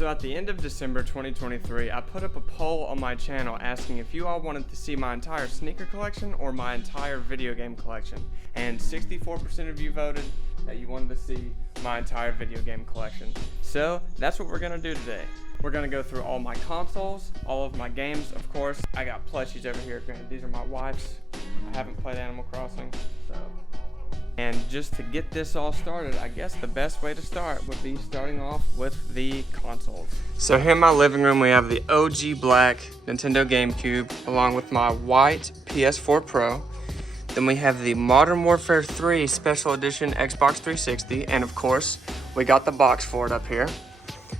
So at the end of December 2023, I put up a poll on my channel asking if you all wanted to see my entire sneaker collection or my entire video game collection. And 64% of you voted that you wanted to see my entire video game collection. So that's what we're gonna do today. We're gonna go through all my consoles, all of my games, of course. I got plushies over here. Granted, these are my wife's. I haven't played Animal Crossing, so. And just to get this all started, I guess the best way to start would be starting off with the consoles. So here in my living room, we have the OG black Nintendo GameCube, along with my white PS4 Pro. Then we have the Modern Warfare 3 Special Edition Xbox 360, and of course, we got the box for it up here.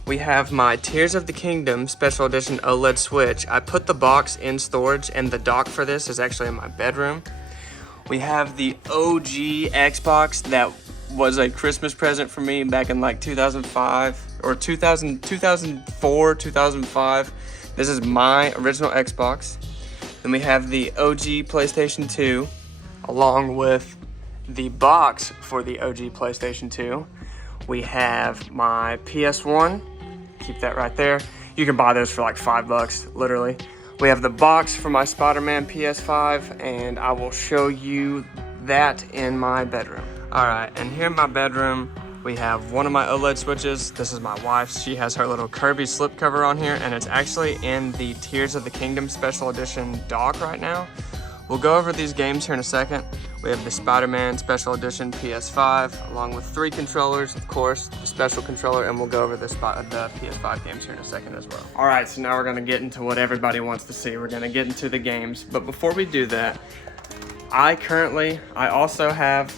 We have my Tears of the Kingdom Special Edition OLED Switch. I put the box in storage, and the dock for this is actually in my bedroom. We have the OG Xbox that was a Christmas present for me back in like 2005 or 2004, 2005. This is my original Xbox. Then we have the OG PlayStation 2 along with the box for the OG PlayStation 2. We have my PS1, keep that right there. You can buy those for like $5, literally. We have the box for my Spider-Man PS5, and I will show you that in my bedroom. All right, and here in my bedroom, we have one of my OLED switches. This is my wife's. She has her little Kirby slipcover on here, and it's actually in the Tears of the Kingdom Special Edition dock right now. We'll go over these games here in a second. We have the Spider-Man Special Edition PS5, along with 3 controllers, of course, the special controller, and we'll go over the PS5 games here in a second as well. All right, so now we're gonna get into what everybody wants to see. We're gonna get into the games, but before we do that, I also have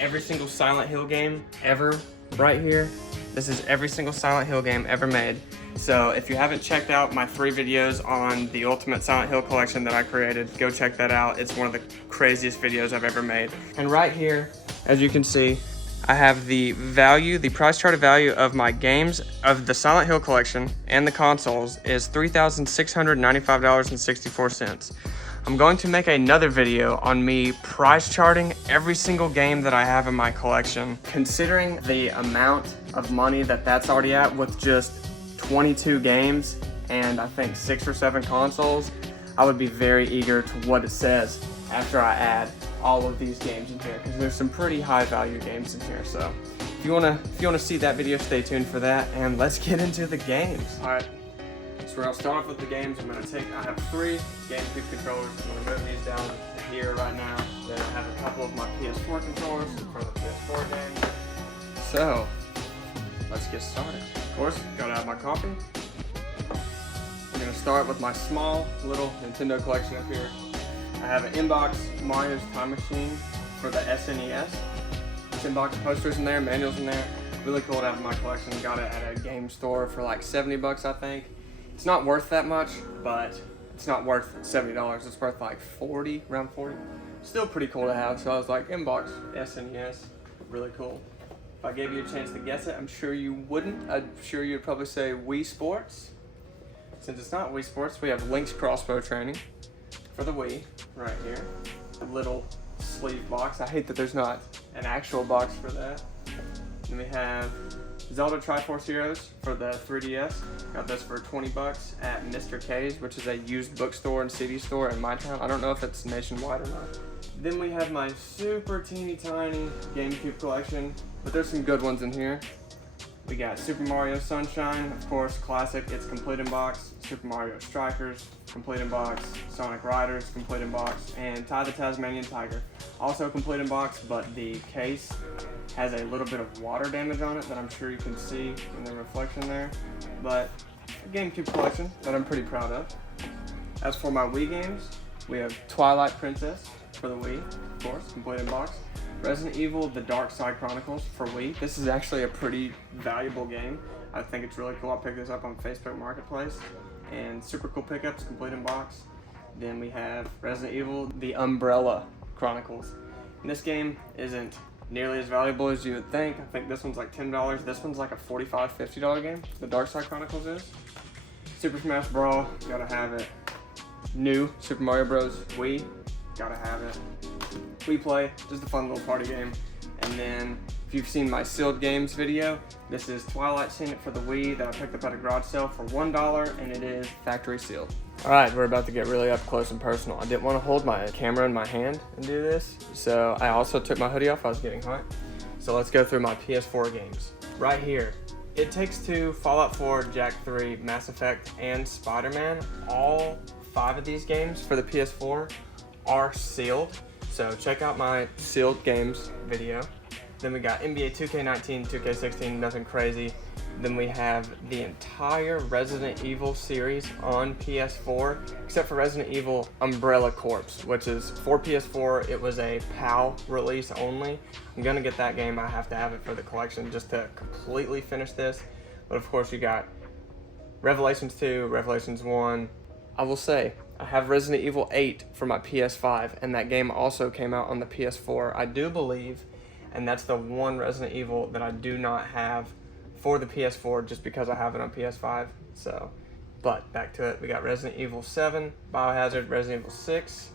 every single Silent Hill game ever right here. This is every single Silent Hill game ever made. So if you haven't checked out my 3 videos on the Ultimate Silent Hill collection that I created, go check that out. It's one of the craziest videos I've ever made. And right here, as you can see, I have the price chart of value of my games of the Silent Hill collection and the consoles is $3,695.64. I'm going to make another video on me price charting every single game that I have in my collection. Considering the amount of money that's already at with just 22 games and I think 6 or 7 consoles, I would be very eager to what it says after I add all of these games in here, because there's some pretty high value games in here. So if you wanna see that video, stay tuned for that, and let's get into the games. All right, so we're gonna start off with the games. I have 3 GameCube controllers. I'm gonna move these down here right now. Then I have a couple of my PS4 controllers for the PS4 games. So let's get started. Of course, gotta have my coffee. We're gonna start with my small little Nintendo collection up here. I have an inbox Mario's Time Machine for the SNES. This inbox posters in there, manuals in there. Really cool to have in my collection. Got it at a game store for like $70, I think. It's not worth that much, but it's not worth $70. It's worth like 40, around 40. Still pretty cool to have. So I was like, inbox SNES, really cool. If I gave you a chance to guess it, I'm sure you wouldn't. I'm sure you'd probably say Wii Sports. Since it's not Wii Sports, we have Link's Crossbow Training for the Wii right here. A little sleeve box. I hate that there's not an actual box for that. Then we have Zelda Triforce Heroes for the 3DS. Got this for $20 at Mr. K's, which is a used bookstore and CD store in my town. I don't know if it's nationwide or not. Then we have my super teeny tiny GameCube collection, but there's some good ones in here. We got Super Mario Sunshine, of course, classic, it's complete in box. Super Mario Strikers, complete in box. Sonic Riders, complete in box. And Ty the Tasmanian Tiger, also complete in box, but the case has a little bit of water damage on it that I'm sure you can see in the reflection there. But a GameCube collection that I'm pretty proud of. As for my Wii games, we have Twilight Princess for the Wii, of course, complete in box. Resident Evil The Dark Side Chronicles for Wii. This is actually a pretty valuable game. I think it's really cool. I picked this up on Facebook Marketplace. And super cool pickups, complete in box. Then we have Resident Evil The Umbrella Chronicles. And this game isn't nearly as valuable as you would think. I think this one's like $10. This one's like a $45, $50 game. The Dark Side Chronicles is. Super Smash Brawl, gotta have it. New Super Mario Bros. Wii, gotta have it. Wii Play, just a fun little party game. And then if If you've seen my sealed games video, this is Twilight Seen It for the Wii that I picked up at a garage sale for $1, and it is factory sealed. All right, we're about to get really up close and personal. I didn't want to hold my camera in my hand and do this, so I also took my hoodie off. I was getting hot. So let's go through my PS4 games. Right here, It Takes Two, Fallout 4, Jak 3, Mass Effect, and Spider-Man. All 5 of these games for the PS4 are sealed. So check out my sealed games video. Then we got NBA 2K19, 2K16, nothing crazy. Then we have the entire Resident Evil series on PS4, except for Resident Evil Umbrella Corps, which is for PS4. It was a PAL release only. I'm gonna get that game. I have to have it for the collection just to completely finish this. But of course you got Revelations 2, Revelations 1. I will say, I have Resident Evil 8 for my PS5, and that game also came out on the PS4, I do believe, and that's the one Resident Evil that I do not have for the PS4 just because I have it on PS5. So, but back to it, we got Resident Evil 7, Biohazard, Resident Evil 6,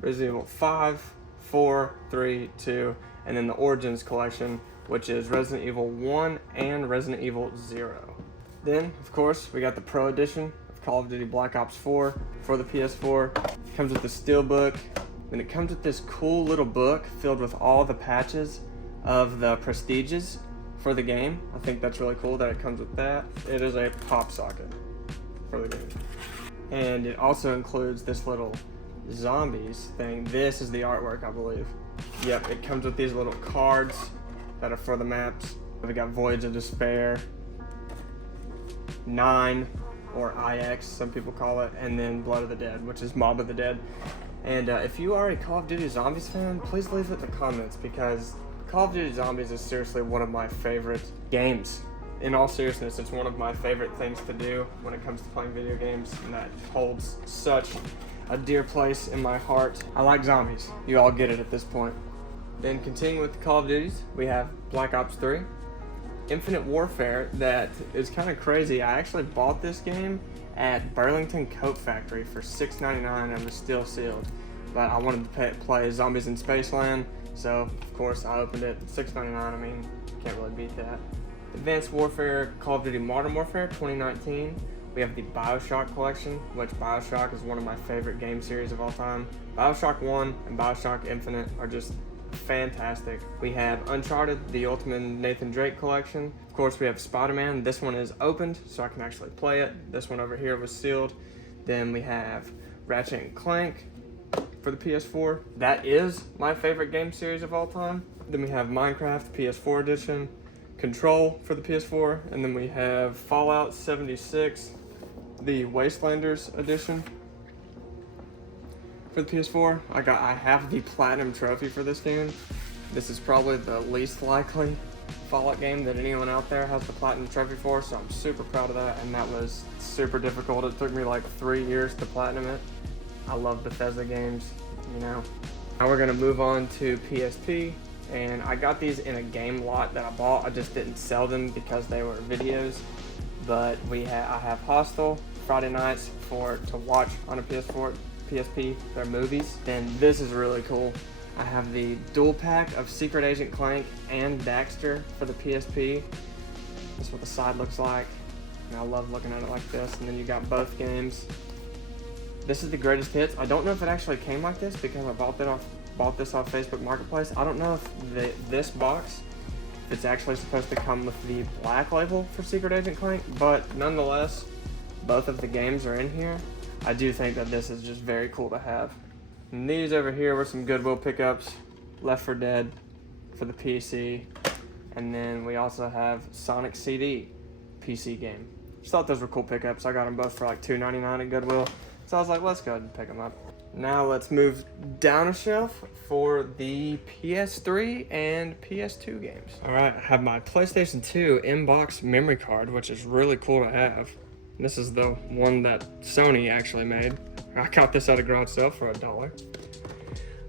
Resident Evil 5, 4, 3, 2, and then the Origins collection, which is Resident Evil 1 and Resident Evil 0. Then, of course, we got the Pro Edition of Call of Duty Black Ops 4 for the PS4. It comes with the Steelbook, and it comes with this cool little book filled with all the patches of the prestiges for the game. I think that's really cool that it comes with that. It is a pop socket for the game. And it also includes this little zombies thing. This is the artwork, I believe. Yep, it comes with these little cards that are for the maps. We got Voyage of Despair, 9, or IX, some people call it, and then Blood of the Dead, which is Mob of the Dead. And if you are a Call of Duty Zombies fan, please leave it in the comments, because Call of Duty Zombies is seriously one of my favorite games. In all seriousness, it's one of my favorite things to do when it comes to playing video games, and that holds such a dear place in my heart. I like zombies. You all get it at this point. Then continuing with the Call of Duties, we have Black Ops 3, Infinite Warfare, that is kind of crazy. I actually bought this game at Burlington Coat Factory for $6.99 and was still sealed. But I wanted to play Zombies in Spaceland, so of course I opened it. $6.99, I mean, can't really beat that. Advanced Warfare, Call of Duty Modern Warfare 2019. We have the Bioshock collection, which Bioshock is one of my favorite game series of all time. Bioshock 1 and Bioshock Infinite are just fantastic. We have Uncharted, the Ultimate Nathan Drake collection. Of course, we have Spider-Man. This one is opened, so I can actually play it. This one over here was sealed. Then we have Ratchet and Clank for the PS4. That is my favorite game series of all time. Then we have Minecraft PS4 edition, Control for the PS4, and then we have Fallout 76, the Wastelanders edition for the PS4. I have the Platinum Trophy for this game. This is probably the least likely Fallout game that anyone out there has the Platinum Trophy for, so I'm super proud of that, and that was super difficult. It took me like 3 years to platinum it. I love Bethesda games, you know. Now we're gonna move on to PSP, and I got these in a game lot that I bought. I just didn't sell them because they were videos, but I have Hostel, Friday nights to watch on a PSP, they're movies. Then this is really cool. I have the dual pack of Secret Agent Clank and Daxter for the PSP. This is what the side looks like. And I love looking at it like this. And then you got both games. This is the greatest hits. I don't know if it actually came like this because I bought this off Facebook Marketplace. I don't know if this box, if it's actually supposed to come with the black label for Secret Agent Clank, but nonetheless, both of the games are in here. I do think that this is just very cool to have. And these over here were some Goodwill pickups. Left 4 Dead for the PC. And then we also have Sonic CD PC game. Just thought those were cool pickups. I got them both for like $2.99 at Goodwill. So I was like, let's go ahead and pick them up. Now let's move down a shelf for the PS3 and PS2 games. All right, I have my PlayStation 2 in-box memory card, which is really cool to have. This is the one that Sony actually made. I got this at a garage sale for $1.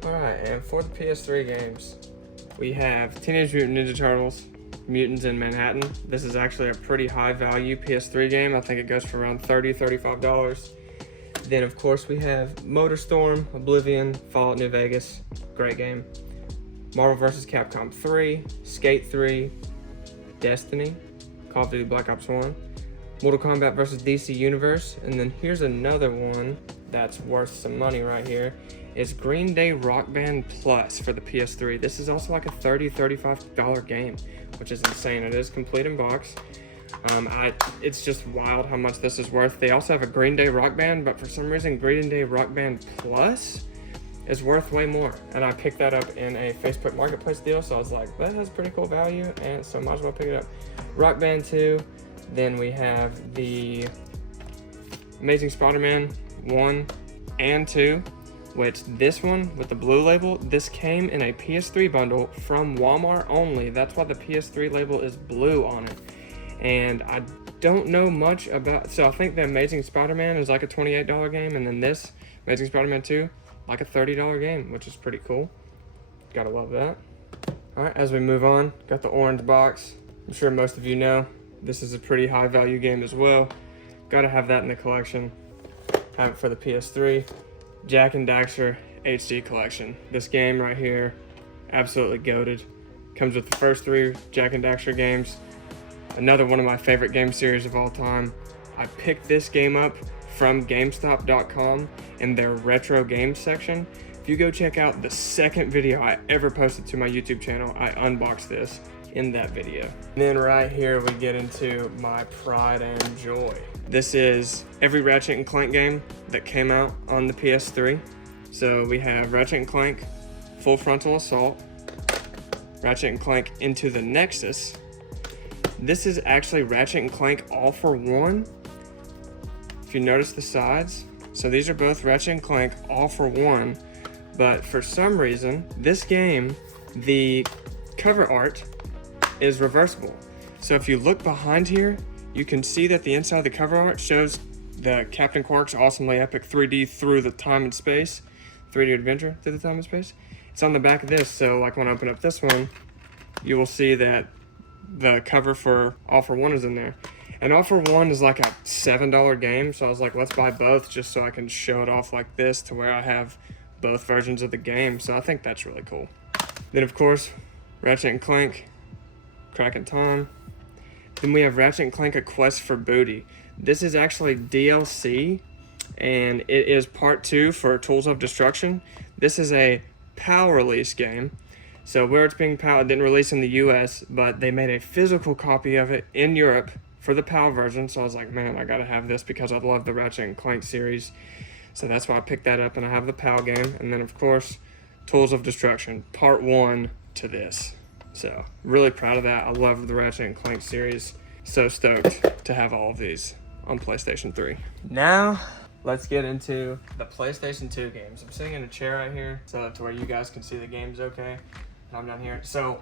All right, and for the PS3 games, we have Teenage Mutant Ninja Turtles, Mutants in Manhattan. This is actually a pretty high value PS3 game. I think it goes for around $30, $35. Then of course we have MotorStorm, Oblivion, Fallout New Vegas, great game. Marvel vs. Capcom 3, Skate 3, Destiny, Call of Duty Black Ops 1, Mortal Kombat vs. DC Universe, and then here's another one that's worth some money right here, is Green Day Rock Band Plus for the PS3. This is also like a $30-$35 game, which is insane. It is complete in box. It's just wild how much this is worth. They also have a Green Day Rock Band, but for some reason Green Day Rock Band Plus is worth way more. And I picked that up in a Facebook Marketplace deal, so I was like, that has pretty cool value, and so might as well pick it up. Rock Band 2, then we have the Amazing Spider-Man 1 and 2, which this one with the blue label, this came in a PS3 bundle from Walmart only. That's why the PS3 label is blue on it. And I don't know much about, so I think the Amazing Spider-Man is like a $28 game, and then this Amazing Spider-Man 2, like a $30 game, which is pretty cool. Gotta love that. All right, as we move on, got the orange box. I'm sure most of you know, this is a pretty high value game as well. Gotta have that in the collection. Have it for the PS3. Jak and Daxter HD collection. This game right here, absolutely goated. Comes with the first 3 Jak and Daxter games. Another one of my favorite game series of all time. I picked this game up from GameStop.com in their retro games section. If you go check out the second video I ever posted to my YouTube channel, I unboxed this in that video. And then right here we get into my pride and joy. This is every Ratchet & Clank game that came out on the PS3. So we have Ratchet & Clank Full Frontal Assault, Ratchet & Clank Into the Nexus. This is actually Ratchet & Clank All for One. If you notice the sides, so these are both Ratchet & Clank All for One, but for some reason, this game, the cover art is reversible. So if you look behind here, you can see that the inside of the cover art shows the Captain Quark's Awesomely Epic 3D Through the Time and Space, 3D Adventure Through the Time and Space. It's on the back of this, so like when I open up this one, you will see that the cover for All for One is in there. And All for One is like a $7 game, so I was like, let's buy both just so I can show it off like this to where I have both versions of the game. So I think that's really cool. Then of course, Ratchet & Clank, Crack in Time. Then we have Ratchet & Clank A Quest for Booty. This is actually DLC, and it is part 2 for Tools of Destruction. This is a PAL release game. So where it's being PAL, it didn't release in the US, but they made a physical copy of it in Europe for the PAL version. So I was like, man, I gotta have this because I love the Ratchet & Clank series. So that's why I picked that up, and I have the PAL game. And then of course, Tools of Destruction, part 1 to this. So really proud of that. I love the Ratchet & Clank series. So stoked to have all of these on PlayStation 3. Now, let's get into the PlayStation 2 games. I'm sitting in a chair right here so to where you guys can see the games okay. And I'm down here. So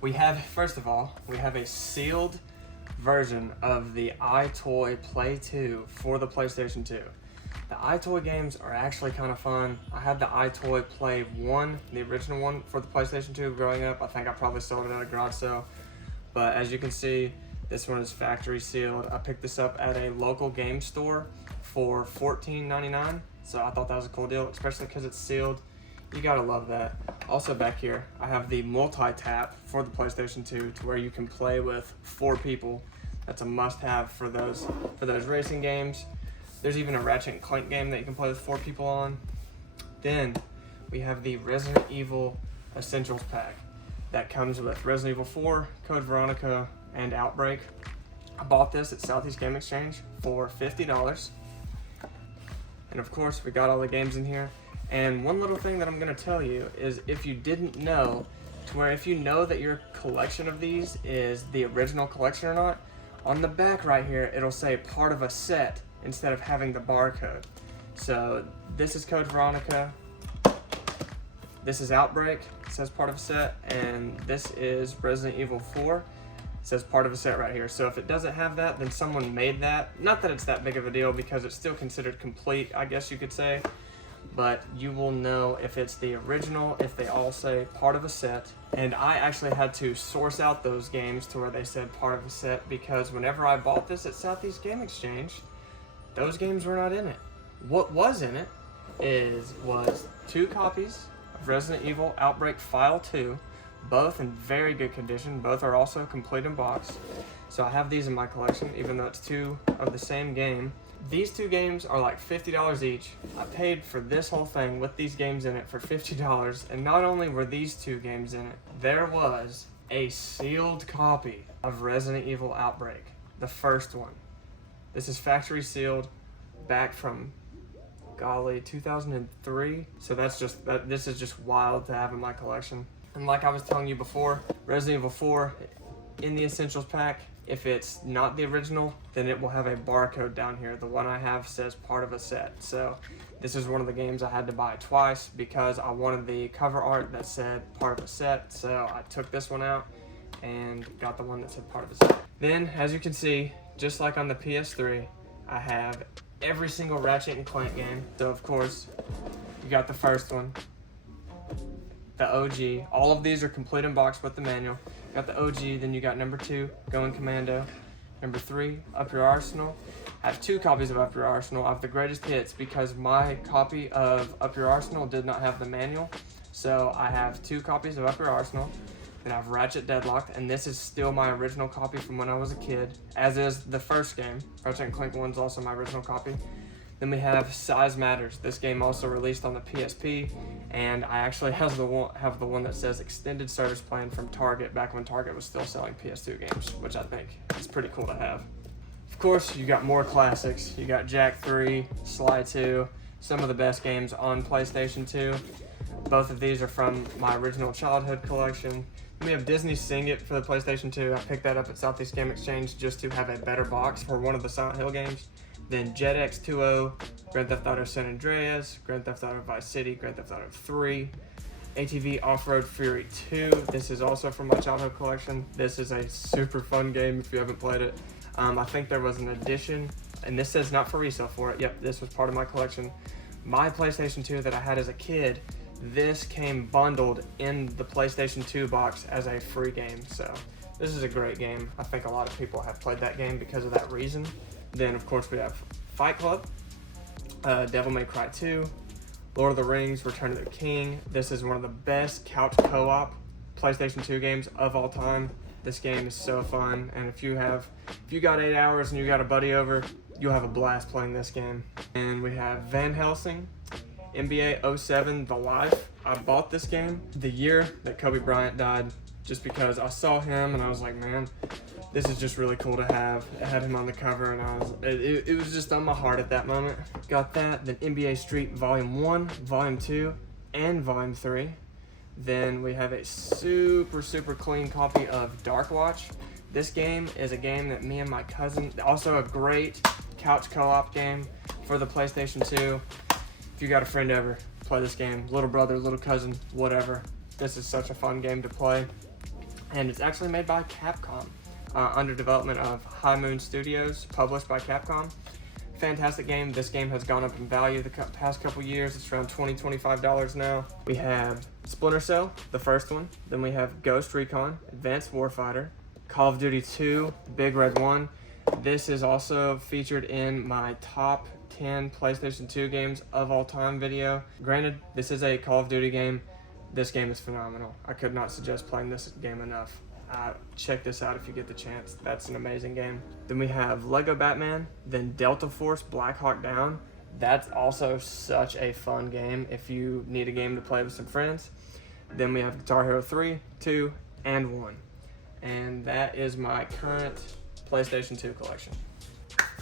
we have, first of all, we have a sealed version of the iToy Play 2 for the PlayStation 2. The iToy games are actually kind of fun. I had the iToy Play 1, the original one for the PlayStation 2 growing up. I think I probably sold it at a garage sale. But as you can see, this one is factory sealed. I picked this up at a local game store for $14.99. So I thought that was a cool deal, especially because it's sealed. You gotta love that. Also back here, I have the multi-tap for the PlayStation 2 to where you can play with 4 people. That's a must-have for those racing games. There's even a Ratchet & Clank game that you can play with 4 people on. Then we have the Resident Evil Essentials Pack that comes with Resident Evil 4, Code Veronica, and Outbreak. I bought this at Southeast Game Exchange for $50. And of course, we got all the games in here. And one little thing that I'm gonna tell you is if you didn't know, to where if you know that your collection of these is the original collection or not, on the back right here, it'll say part of a set instead of having the barcode. So this is Code Veronica, this is Outbreak, it says part of a set, and this is Resident Evil 4, it says part of a set right here. So if it doesn't have that, then someone made that. Not that it's that big of a deal because it's still considered complete, I guess you could say. But you will know if it's the original, if they all say part of a set. And I actually had to source out those games to where they said part of a set because whenever I bought this at Southeast Game Exchange, those games were not in it. What was in it was 2 copies of Resident Evil Outbreak File 2, both in very good condition. Both are also complete in box. So I have these in my collection, even though it's two of the same game. These two games are like $50 each. I paid for this whole thing with these games in it for $50, and not only were these two games in it, there was a sealed copy of Resident Evil Outbreak, the first one. This is factory sealed, back from, golly, 2003. So this is just wild to have in my collection. And like I was telling you before, Resident Evil 4 in the Essentials pack, if it's not the original, then it will have a barcode down here. The one I have says part of a set. So this is one of the games I had to buy twice because I wanted the cover art that said part of a set. So I took this one out and got the one that said part of a set. Then, as you can see, just like on the PS3, I have every single Ratchet and Clank game. So of course, you got the first one, the OG. All of these are complete in box with the manual. You got the OG, then you got number 2, Going Commando. Number 3, Up Your Arsenal. I have 2 copies of Up Your Arsenal. I have the greatest hits because my copy of Up Your Arsenal did not have the manual. So I have 2 copies of Up Your Arsenal. Then I have Ratchet Deadlocked, and this is still my original copy from when I was a kid, as is the first game. Ratchet and Clank 1 is also my original copy. Then we have Size Matters. This game also released on the PSP, and I actually have the one that says Extended Service Plan from Target, back when Target was still selling PS2 games, which I think is pretty cool to have. Of course, you got more classics. You got Jak 3, Sly 2, some of the best games on PlayStation 2. Both of these are from my original childhood collection. Then we have Disney Sing It for the PlayStation 2. I picked that up at Southeast Game Exchange just to have a better box for one of the Silent Hill games. Then Jet X2O, Grand Theft Auto San Andreas, Grand Theft Auto Vice City, Grand Theft Auto 3, ATV Off-Road Fury 2. This is also from my childhood collection. This is a super fun game if you haven't played it. I think there was an edition, and this says not for resale for it. Yep, this was part of my collection. My PlayStation 2 that I had as a kid, this came bundled in the PlayStation 2 box as a free game. So this is a great game. I think a lot of people have played that game because of that reason. Then, of course, we have Fight Club, Devil May Cry 2, Lord of the Rings, Return of the King. This is one of the best couch co-op PlayStation 2 games of all time. This game is so fun, and if you got 8 hours and you got a buddy over, you'll have a blast playing this game. And we have Van Helsing, NBA 07 The Life. I bought this game the year that Kobe Bryant died just because I saw him and I was like, man, this is just really cool to have. I had him on the cover, and it was just on my heart at that moment. Got that. Then NBA Street Volume 1, Volume 2, and Volume 3. Then we have a super clean copy of Dark Watch. This game is a game that me and my cousin, also a great couch co-op game for the PlayStation 2. If you got a friend over, play this game. Little brother, little cousin, whatever. This is such a fun game to play. And it's actually made by Capcom. Under development of High Moon Studios, published by Capcom. Fantastic game. This game has gone up in value the past couple years. It's around $20, $25 now. We have Splinter Cell, the first one. Then we have Ghost Recon, Advanced Warfighter, Call of Duty 2, Big Red 1. This is also featured in my top 10 PlayStation 2 games of all time video. Granted, this is a Call of Duty game. This game is phenomenal. I could not suggest playing this game enough. Check this out if you get the chance. That's an amazing game. Then we have Lego Batman, then Delta Force Black Hawk Down. That's also such a fun game if you need a game to play with some friends. Then we have Guitar Hero 3, 2, and 1. And that is my current PlayStation 2 collection.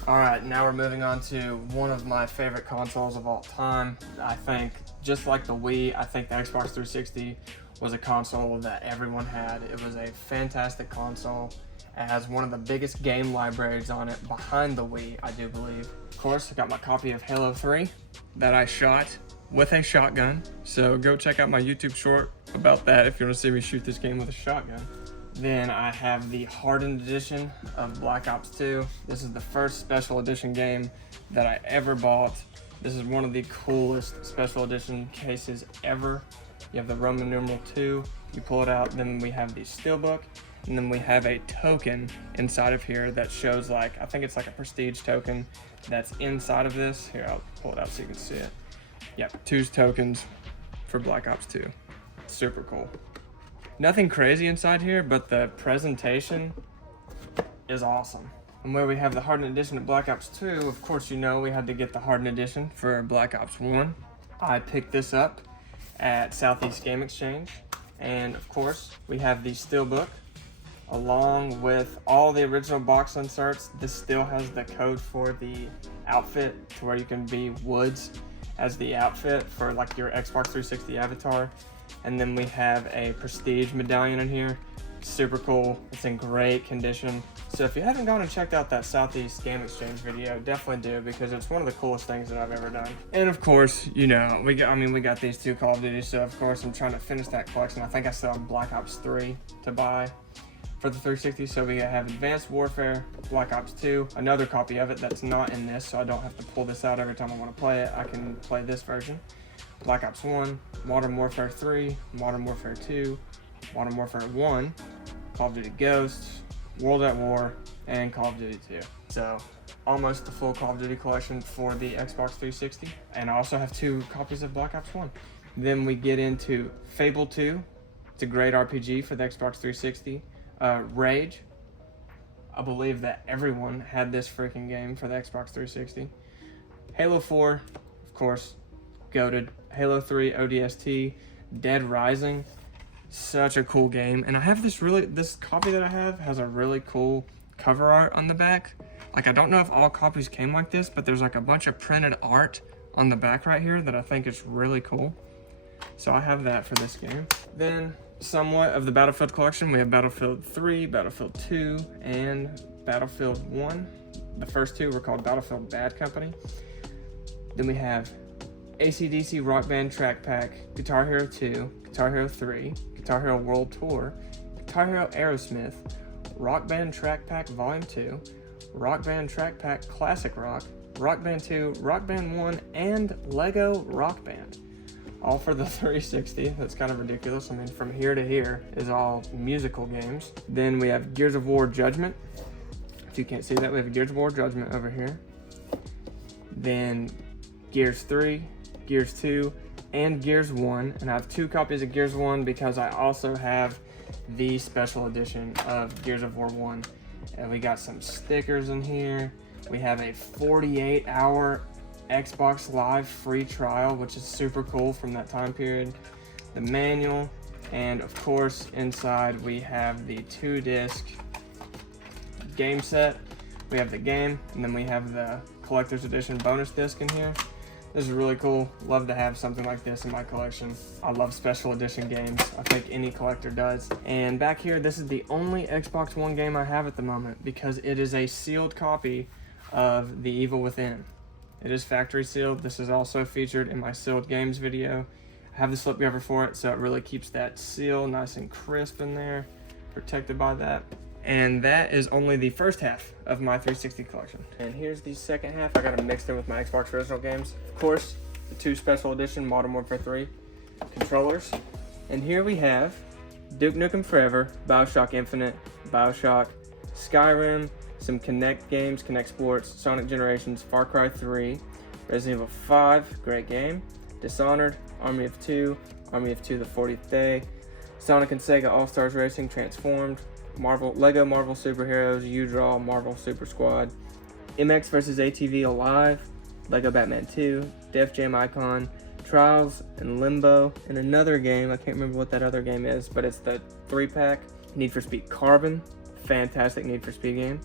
Alright, now we're moving on to one of my favorite consoles of all time. I think, just like the Wii, I think the Xbox 360 was a console that everyone had. It was a fantastic console. It has one of the biggest game libraries on it behind the Wii, I do believe. Of course, I got my copy of Halo 3 that I shot with a shotgun. So go check out my YouTube short about that if you want to see me shoot this game with a shotgun. Then I have the Hardened Edition of Black Ops 2. This is the first special edition game that I ever bought. This is one of the coolest special edition cases ever. You have the Roman numeral 2, you pull it out, then we have the steelbook, and then we have a token inside of here that shows I think it's like a prestige token that's inside of this. Here, I'll pull it out so you can see it. Yep, 2 tokens for Black Ops 2. Super cool. Nothing crazy inside here, but the presentation is awesome. And where we have the Hardened Edition of Black Ops 2, of course you know we had to get the Hardened Edition for Black Ops 1. I picked this up at Southeast Game Exchange. And of course, we have the Steelbook, along with all the original box inserts. This still has the code for the outfit to where you can be Woods as the outfit for like your Xbox 360 avatar. And then we have a Prestige medallion in here. Super cool. It's in great condition. So if you haven't gone and checked out that Southeast Game Exchange video, definitely do, because it's one of the coolest things that I've ever done. And of course, you know, we got these 2 Call of Duty, so of course I'm trying to finish that collection. I think I still have Black Ops 3 to buy for the 360, so we have Advanced Warfare, Black Ops 2, another copy of it that's not in this, so I don't have to pull this out every time I want to play it. I can play this version. Black Ops 1, Modern Warfare 3, Modern Warfare 2, Modern Warfare 1, Call of Duty Ghosts, World at War, and Call of Duty 2. So almost the full Call of Duty collection for the Xbox 360. And I also have 2 copies of Black Ops 1. Then we get into Fable 2. It's a great RPG for the Xbox 360. Rage. I believe that everyone had this freaking game for the Xbox 360. Halo 4, of course, goated. Halo 3 ODST. Dead Rising. Such a cool game. And I have this copy that I have has a really cool cover art on the back. Like, I don't know if all copies came like this, but there's like a bunch of printed art on the back right here that I think is really cool. So I have that for this game. Then somewhat of the Battlefield collection. We have Battlefield 3, Battlefield 2, and Battlefield 1. The first 2 were called Battlefield Bad Company. Then we have AC/DC Rock Band Track Pack, Guitar Hero 2, Guitar Hero 3, Guitar Hero World Tour, Guitar Hero Aerosmith, Rock Band Track Pack Volume 2, Rock Band Track Pack Classic Rock, Rock Band 2, Rock Band 1, and Lego Rock Band. All for the 360. That's kind of ridiculous. I mean, from here to here is all musical games. Then we have Gears of War Judgment. If you can't see that, we have Gears of War Judgment over here. Then Gears 3, Gears 2, and Gears 1. And I have 2 copies of Gears 1 because I also have the special edition of Gears of War 1. And we got some stickers in here. We have a 48-hour Xbox Live free trial, which is super cool from that time period. The manual, and of course inside we have the 2-disc game set. We have the game, and then we have the collector's edition bonus disc in here. This is really cool. Love to have something like this in my collection. I love special edition games. I think any collector does. And back here, this is the only Xbox One game I have at the moment because it is a sealed copy of The Evil Within. It is factory sealed. This is also featured in my sealed games video. I have the slipcover for it, so it really keeps that seal nice and crisp in there, protected by that. And that is only the first half of my 360 collection. And here's the second half. I got them mixed in with my Xbox original games. Of course, the 2 special edition Modern Warfare 3 controllers. And here we have Duke Nukem Forever, BioShock Infinite, BioShock, Skyrim, some Kinect games, Kinect Sports, Sonic Generations, Far Cry 3, Resident Evil 5, great game, Dishonored, Army of 2, Army of 2 The 40th Day, Sonic and Sega All-Stars Racing Transformed, Lego Marvel Superheroes, U-Draw, Marvel Super Squad, MX vs. ATV Alive, Lego Batman 2, Def Jam Icon, Trials and Limbo, and another game, I can't remember what that other game is, but it's the 3-pack, Need for Speed Carbon, fantastic Need for Speed game,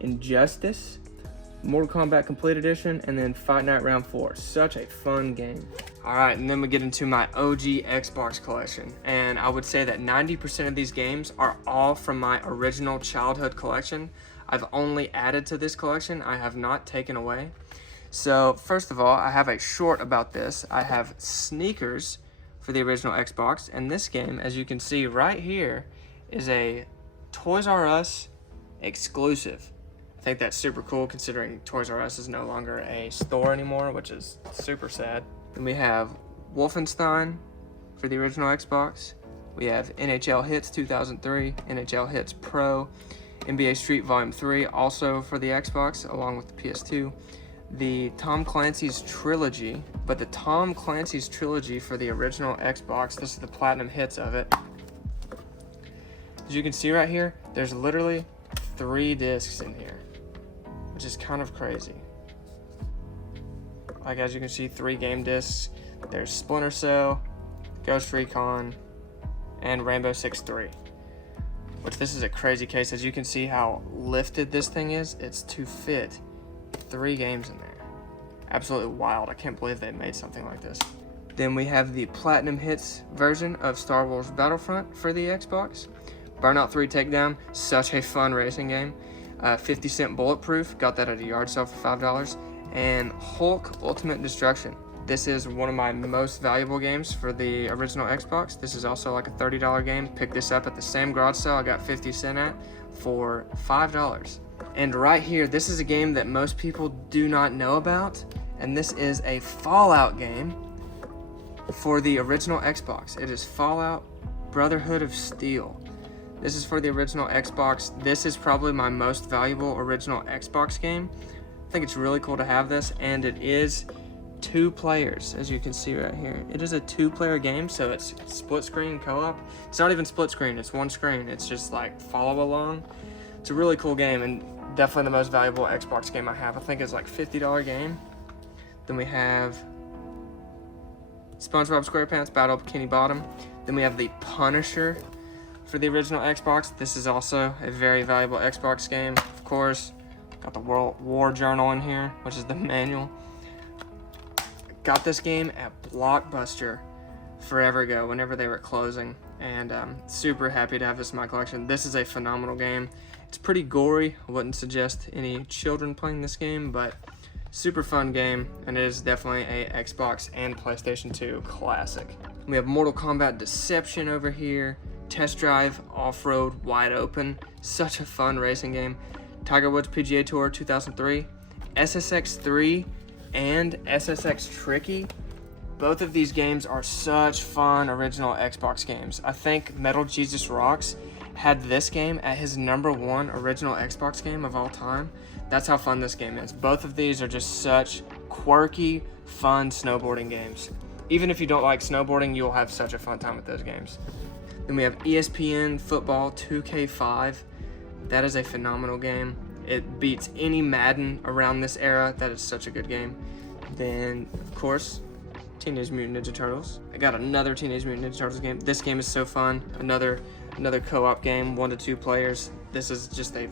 Injustice, Mortal Kombat Complete Edition, and then Fight Night Round 4. Such a fun game. Alright, and then we get into my OG Xbox collection. And I would say that 90% of these games are all from my original childhood collection. I've only added to this collection. I have not taken away. So, first of all, I have a short about this. I have sneakers for the original Xbox. And this game, as you can see right here, is a Toys R Us exclusive. I think that's super cool considering Toys R Us is no longer a store anymore, which is super sad. Then we have Wolfenstein for the original Xbox. We have NHL Hits 2003, NHL Hits Pro, NBA Street Volume 3 also for the Xbox along with the PS2. The Tom Clancy's Trilogy, but the Tom Clancy's Trilogy for the original Xbox, this is the Platinum Hits of it. As you can see right here, there's literally 3 discs in here, which is kind of crazy. Like, as you can see, 3 game discs. There's Splinter Cell, Ghost Recon, and Rainbow Six 3. Which, this is a crazy case. As you can see how lifted this thing is, it's to fit 3 games in there. Absolutely wild. I can't believe they made something like this. Then we have the Platinum Hits version of Star Wars Battlefront for the Xbox. Burnout 3 Takedown, such a fun racing game. 50-cent Bulletproof, got that at a yard sale for $5. And Hulk Ultimate Destruction. This is one of my most valuable games for the original Xbox. This is also like a $30 game. Picked this up at the same garage sale I got 50 cents at for $5. And right here, this is a game that most people do not know about. And this is a Fallout game for the original Xbox. It is Fallout Brotherhood of Steel. This is for the original Xbox. This is probably my most valuable original Xbox game. I think it's really cool to have this, and it is 2 players, as you can see right here. It is a 2-player game, so it's split screen co-op. It's not even split screen, it's 1 screen. It's just like follow along. It's a really cool game, and definitely the most valuable Xbox game I have. I think it's like $50 game. Then we have SpongeBob SquarePants Battle Bikini Bottom. Then we have the Punisher for the original Xbox. This is also a very valuable Xbox game. Of course, got the World War Journal in here, which is the manual. Got this game at Blockbuster forever ago, whenever they were closing, and I'm super happy to have this in my collection. This is a phenomenal game. It's pretty gory. I wouldn't suggest any children playing this game, but super fun game, and it is definitely a Xbox and PlayStation 2 classic. We have Mortal Kombat Deception over here. Test Drive Off-Road Wide Open. Such a fun racing game. Tiger Woods PGA Tour 2003. SSX 3 and SSX Tricky. Both of these games are such fun original Xbox games. I think Metal Jesus Rocks had this game at his #1 original Xbox game of all time. That's how fun this game is. Both of these are just such quirky, fun snowboarding games. Even if you don't like snowboarding, you'll have such a fun time with those games. Then we have ESPN Football 2K5. That is a phenomenal game. It beats any Madden around this era. That is such a good game. Then, of course, Teenage Mutant Ninja Turtles. I got another Teenage Mutant Ninja Turtles game. This game is so fun. Another co-op game, 1 to 2 players. This is just a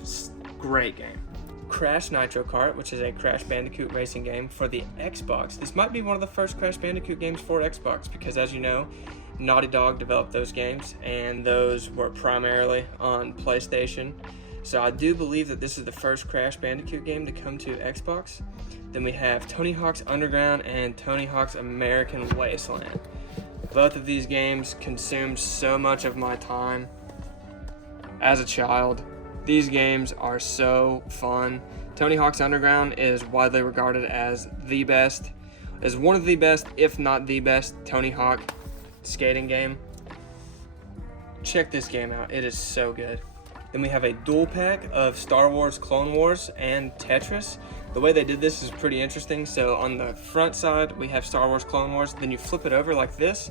great game. Crash Nitro Kart, which is a Crash Bandicoot racing game for the Xbox. This might be one of the first Crash Bandicoot games for Xbox because, as you know, Naughty Dog developed those games, and those were primarily on PlayStation. So I do believe that this is the first Crash Bandicoot game to come to Xbox. Then we have Tony Hawk's Underground and Tony Hawk's American Wasteland. Both of these games consumed so much of my time as a child. These games are so fun. Tony Hawk's Underground is widely regarded as the best, as one of the best, if not the best, Tony Hawk skating game. Check this game out, it is so good. Then we have a dual pack of Star Wars Clone Wars and Tetris. The way they did this is pretty interesting. So on the front side, we have Star Wars Clone Wars, then you flip it over like this,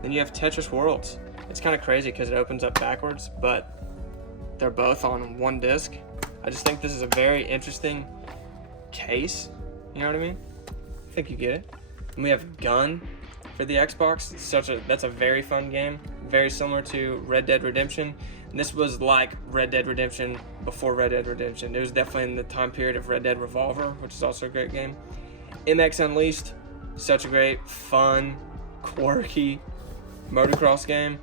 then you have Tetris Worlds. It's kind of crazy because it opens up backwards, but they're both on 1 disc. I just think this is a very interesting case, you know what I mean? I think you get it. And we have Gun for the Xbox. That's a very fun game, very similar to Red Dead Redemption. And this was like Red Dead Redemption before Red Dead Redemption. It was definitely in the time period of Red Dead Revolver, which is also a great game. MX Unleashed, such a great, fun, quirky motocross game.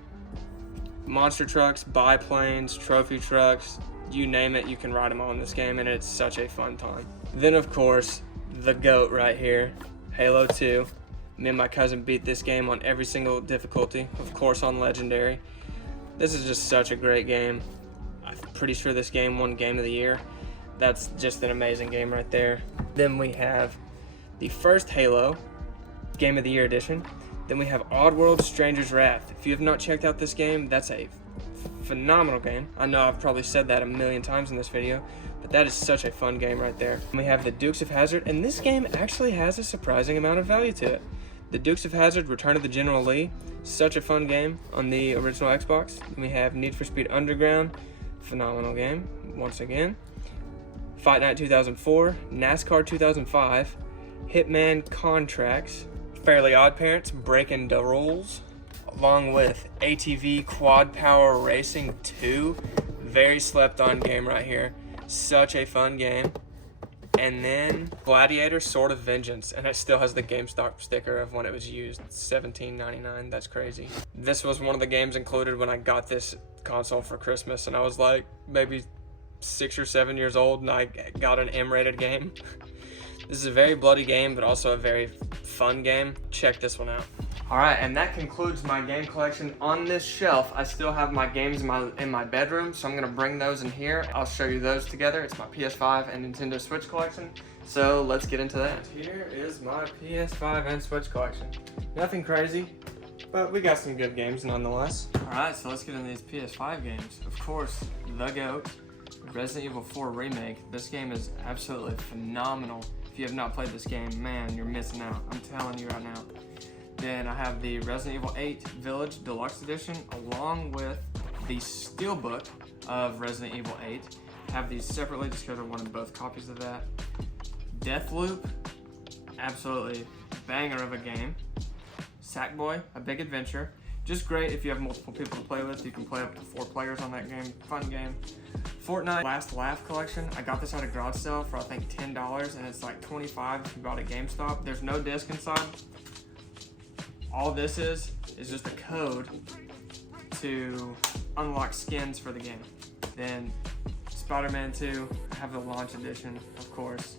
Monster trucks, biplanes, trophy trucks, you name it, you can ride them all in this game, and it's such a fun time. Then, of course, the GOAT right here, Halo 2. Me and my cousin beat this game on every single difficulty, of course on Legendary. This is just such a great game. I'm pretty sure this game won Game of the Year. That's just an amazing game right there. Then we have the first Halo, Game of the Year edition. Then we have Oddworld Stranger's Wrath. If you have not checked out this game, that's a phenomenal game. I know I've probably said that a million times in this video, but that is such a fun game right there. And we have the Dukes of Hazzard, and this game actually has a surprising amount of value to it. The Dukes of Hazzard: Return of the General Lee, such a fun game on the original Xbox. Then we have Need for Speed Underground, phenomenal game, once again. Fight Night 2004, NASCAR 2005, Hitman Contracts, Fairly Odd Parents: Breaking the Rules, along with ATV Quad Power Racing 2, very slept on game right here, such a fun game. And then Gladiator: Sword of Vengeance, and it still has the GameStop sticker of when it was used, $17.99. That's crazy. This was one of the games included when I got this console for Christmas, and I was like maybe 6 or 7 years old, and I got an M-rated game. This is a very bloody game, but also a very fun game. Check this one out. All right, and that concludes my game collection. On this shelf, I still have my games in my bedroom, so I'm gonna bring those in here. I'll show you those together. It's my PS5 and Nintendo Switch collection. So let's get into that. Here is my PS5 and Switch collection. Nothing crazy, but we got some good games nonetheless. All right, so let's get into these PS5 games. Of course, the GOAT, Resident Evil 4 Remake. This game is absolutely phenomenal. If you have not played this game, man, you're missing out. I'm telling you right now. Then I have the Resident Evil 8 Village Deluxe Edition, along with the Steelbook of Resident Evil 8. I have these separately just because I wanted both copies of that. Deathloop, absolutely banger of a game. Sackboy, A Big Adventure. Just great if you have multiple people to play with. You can play up to 4 players on that game. Fun game. Fortnite Last Laugh Collection. I got this at a garage sale for I think $10, and it's like $25 if you bought at GameStop. There's no disc inside. All this is just a code to unlock skins for the game. Then Spider-Man 2, I have the launch edition, of course.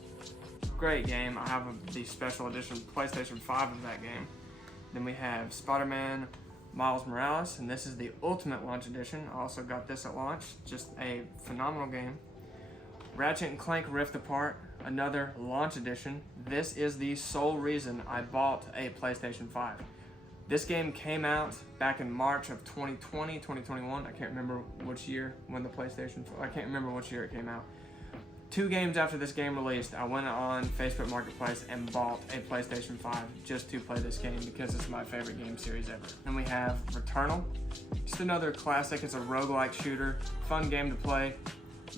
Great game. I have the special edition PlayStation 5 of that game. Then we have Spider-Man Miles Morales, and this is the Ultimate Launch Edition. I also got this at launch. Just a phenomenal game. Ratchet and Clank Rift Apart, another launch edition. This is the sole reason I bought a PlayStation 5. This game came out back in March of 2020, 2021. I can't remember which year I can't remember which year it came out. 2 games after this game released, I went on Facebook Marketplace and bought a PlayStation 5 just to play this game because it's my favorite game series ever. Then we have Returnal, just another classic. It's a roguelike shooter, fun game to play.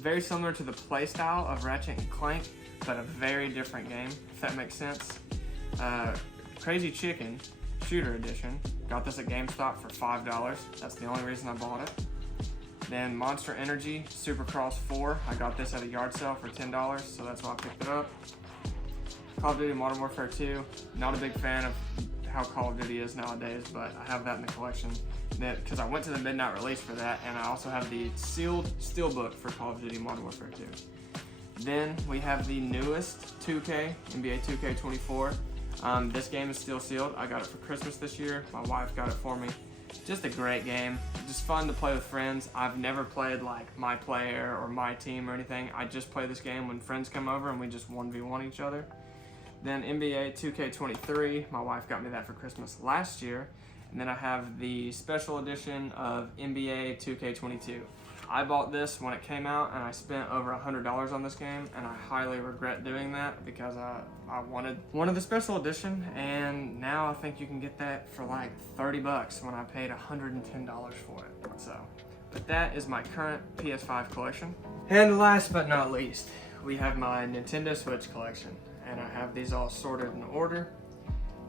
Very similar to the playstyle of Ratchet and Clank, but a very different game, if that makes sense. Crazy Chicken Shooter Edition. Got this at GameStop for $5. That's the only reason I bought it. Then Monster Energy Supercross 4. I got this at a yard sale for $10, so that's why I picked it up. Call of Duty Modern Warfare 2. Not a big fan of how Call of Duty is nowadays, but I have that in the collection because I went to the midnight release for that, and I also have the sealed steelbook for Call of Duty Modern Warfare 2. Then we have the newest 2K, NBA 2K24. This game is still sealed. I got it for Christmas this year. My wife got it for me. Just a great game. Just fun to play with friends. I've never played like my player or my team or anything. I just play this game when friends come over and we just 1v1 each other. Then NBA 2K23. My wife got me that for Christmas last year. And then I have the special edition of NBA 2K22. I bought this when it came out, and I spent over $100 on this game, and I highly regret doing that because I wanted the special edition, and now I think you can get that for like $30 when I paid $110 for it. So, but that is my current PS5 collection. And last but not least, we have my Nintendo Switch collection, and I have these all sorted in order.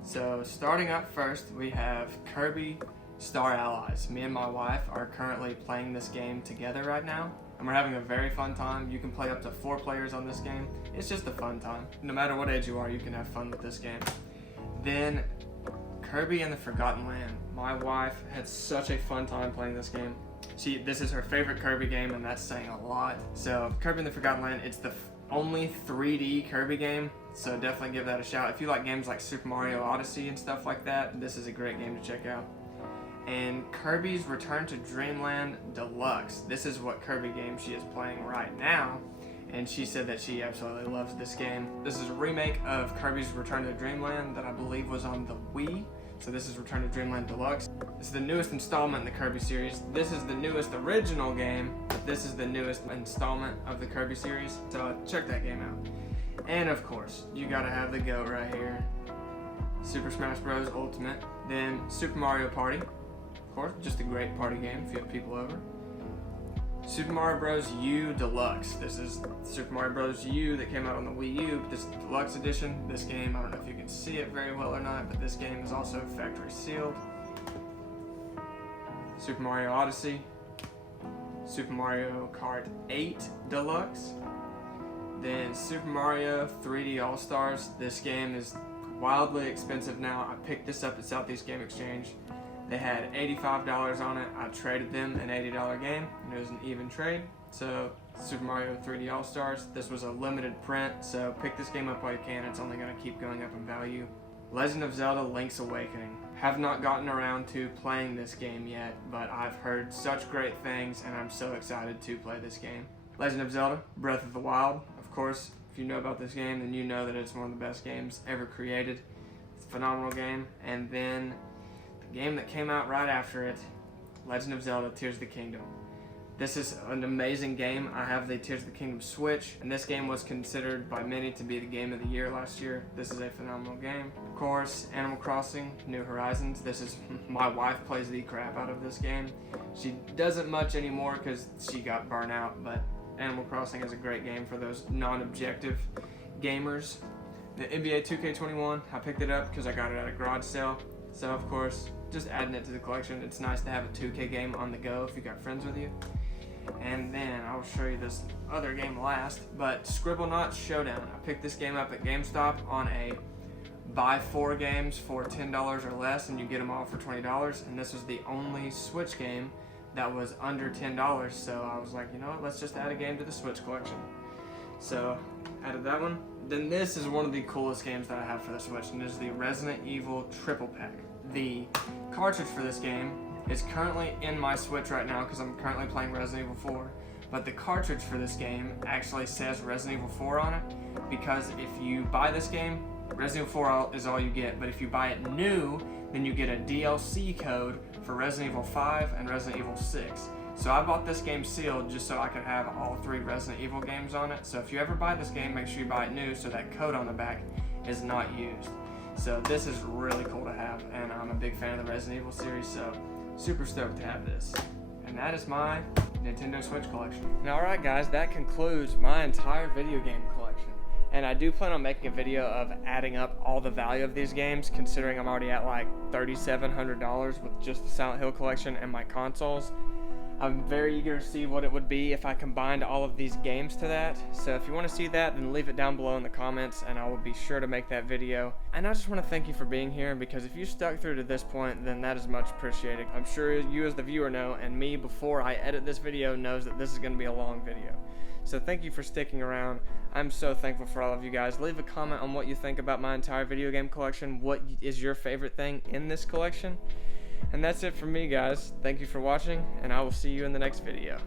So starting up first, we have Kirby Star Allies. Me and my wife are currently playing this game together right now, and we're having a very fun time. You can play up to 4 players on this game. It's just a fun time. No matter what age you are, you can have fun with this game. Then Kirby and the Forgotten Land. My wife had such a fun time playing this game. This is her favorite Kirby game, and that's saying a lot. So Kirby and the Forgotten Land, it's the only 3D Kirby game, so definitely give that a shout. If you like games like Super Mario Odyssey and stuff like that, this is a great game to check out. And Kirby's Return to Dreamland Deluxe. This is what Kirby game she is playing right now, and she said that she absolutely loves this game. This is a remake of Kirby's Return to Dreamland that I believe was on the Wii. So this is Return to Dreamland Deluxe. This is the newest installment in the Kirby series. This is the newest original game, but this is the newest installment of the Kirby series. So check that game out. And of course, you gotta have the GOAT right here. Super Smash Bros. Ultimate, then Super Mario Party, of course, just a great party game if you have people over. Super Mario Bros. U Deluxe. This is Super Mario Bros. U that came out on the Wii U. This Deluxe Edition. This game, I don't know if you can see it very well or not, but this game is also factory sealed. Super Mario Odyssey. Super Mario Kart 8 Deluxe. Then Super Mario 3D All-Stars. This game is wildly expensive now. I picked this up at Southeast Game Exchange. They had $85 on it. I traded them an $80 game, and it was an even trade. So Super Mario 3D All-Stars. This was a limited print, so pick this game up while you can. It's only going to keep going up in value. Legend of Zelda Link's Awakening. Have not gotten around to playing this game yet, but I've heard such great things, and I'm so excited to play this game. Legend of Zelda Breath of the Wild. Of course, if you know about this game, then you know that it's one of the best games ever created. It's a phenomenal game. And then the game that came out right after it, Legend of Zelda Tears of the Kingdom. This is an amazing game. I have the Tears of the Kingdom Switch, and this game was considered by many to be the game of the year last year. This is a phenomenal game. Of course, Animal Crossing New Horizons. This is, my wife plays the crap out of this game. She doesn't much anymore because she got burnt out, but Animal Crossing is a great game for those non-objective gamers. The NBA 2K21, I picked it up because I got it at a garage sale. So of course, just adding it to the collection. It's nice to have a 2K game on the go if you got friends with you. And then I'll show you this other game last, but Scribblenauts Showdown. I picked this game up at GameStop on a buy 4 games for $10 or less and you get them all for $20, and this was the only Switch game that was under $10, so I was like, you know what, let's just add a game to the Switch collection. So added that one. Then this is one of the coolest games that I have for the Switch, and this is the Resident Evil Triple Pack. The cartridge for this game is currently in my Switch right now because I'm currently playing Resident Evil 4, but the cartridge for this game actually says Resident Evil 4 on it, because if you buy this game, Resident Evil 4 is all you get, but if you buy it new, then you get a DLC code for Resident Evil 5 and Resident Evil 6. So I bought this game sealed just so I could have all 3 Resident Evil games on it. So if you ever buy this game, make sure you buy it new so that code on the back is not used. So this is really cool to have, and I'm a big fan of the Resident Evil series, so super stoked to have this. And that is my Nintendo Switch collection. Now alright guys, that concludes my entire video game collection. And I do plan on making a video of adding up all the value of these games, considering I'm already at like $3,700 with just the Silent Hill collection and my consoles. I'm very eager to see what it would be if I combined all of these games to that. So if you want to see that, then leave it down below in the comments and I will be sure to make that video. And I just want to thank you for being here, because if you stuck through to this point, then that is much appreciated. I'm sure you as the viewer know, and me before I edit this video knows that this is going to be a long video. So thank you for sticking around. I'm so thankful for all of you guys. Leave a comment on what you think about my entire video game collection. What is your favorite thing in this collection? And that's it from me, guys. Thank you for watching, and I will see you in the next video.